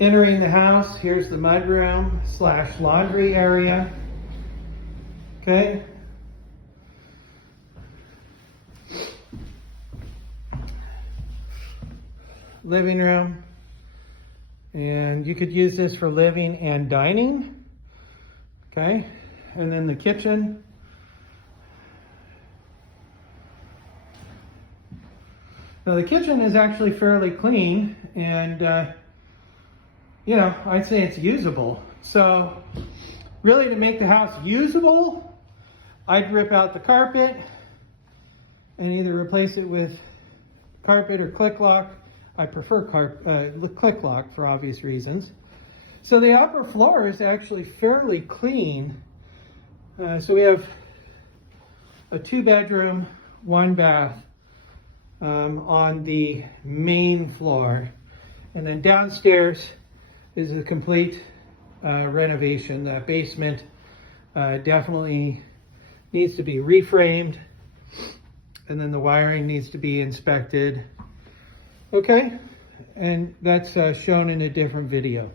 Entering the house, here's the mudroom / laundry area. Okay. Living room. And you could use this for living and dining. Okay. And then the kitchen. Now the kitchen is actually fairly clean and you know, I'd say it's usable. So really to make the house usable, I'd rip out the carpet and either replace it with carpet or click lock. I prefer click lock for obvious reasons. So the upper floor is actually fairly clean. So we have a 2-bedroom, 1 bath on the main floor. And then downstairs is a complete renovation. The basement definitely needs to be reframed, and then the wiring needs to be inspected. Okay, and that's shown in a different video.